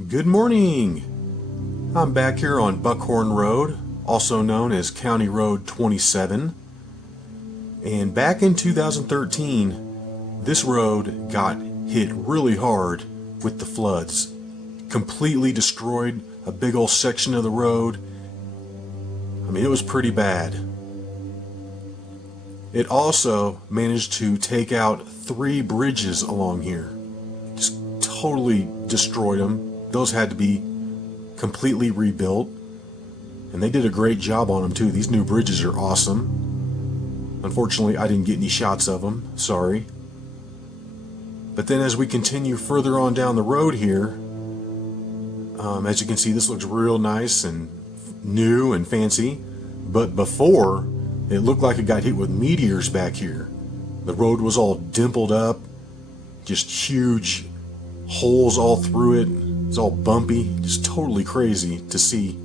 Good morning! I'm back here on Buckhorn Road, also known as County Road 27. And back in 2013, this road got hit really hard with the floods. Completely destroyed a big old section of the road. I mean, it was pretty bad. It also managed to take out 3 bridges along here. Just totally destroyed them. Those had to be completely rebuilt, and they did a great job on them too. These new bridges are awesome. Unfortunately, I didn't get any shots of them, sorry. But then as we continue further on down the road here, as you can see, this looks real nice and new and fancy. But before, it looked like it got hit with meteors back here. The road was all dimpled up, just huge holes all through it. It's all bumpy, just totally crazy to see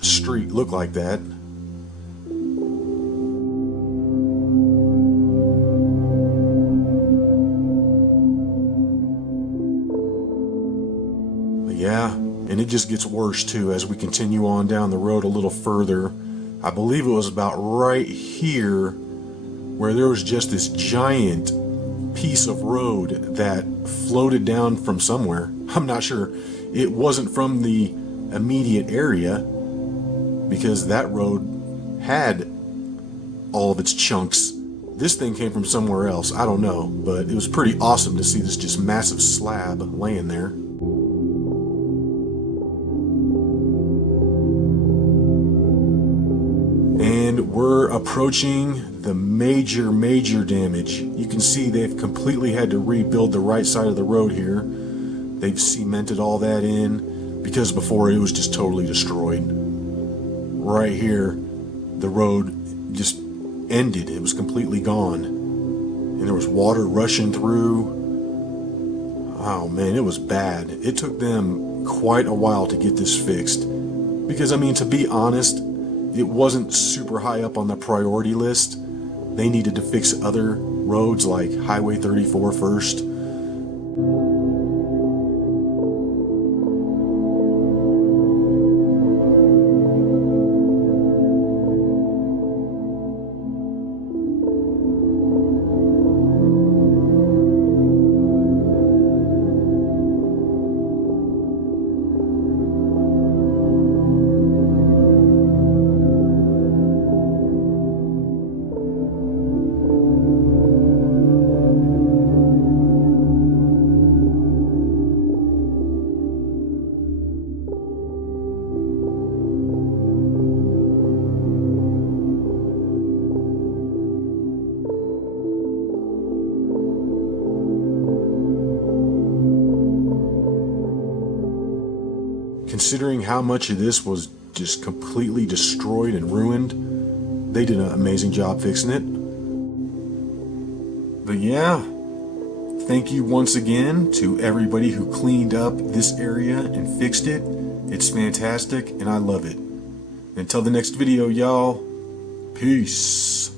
a street look like that. But yeah, and it just gets worse too as we continue on down the road a little further. I believe it was about right here where there was just this giant piece of road that floated down from somewhere. I'm not sure. It wasn't from the immediate area because that road had all of its chunks. This thing came from somewhere else. I don't know, but it was pretty awesome to see this just massive slab laying there. And we're approaching the major damage. You can see they've completely had to rebuild the right side of the road here. They've cemented all that in because before it was just totally destroyed. Right here, the road just ended. It was completely gone. And there was water rushing through. Oh man, it was bad. It took them quite a while to get this fixed. Because I mean, to be honest, it wasn't super high up on the priority list. They needed to fix other roads like Highway 34 first. Considering how much of this was just completely destroyed and ruined, they did an amazing job fixing it. But yeah, thank you once again to everybody who cleaned up this area and fixed it. It's fantastic and I love it. Until the next video, y'all, peace.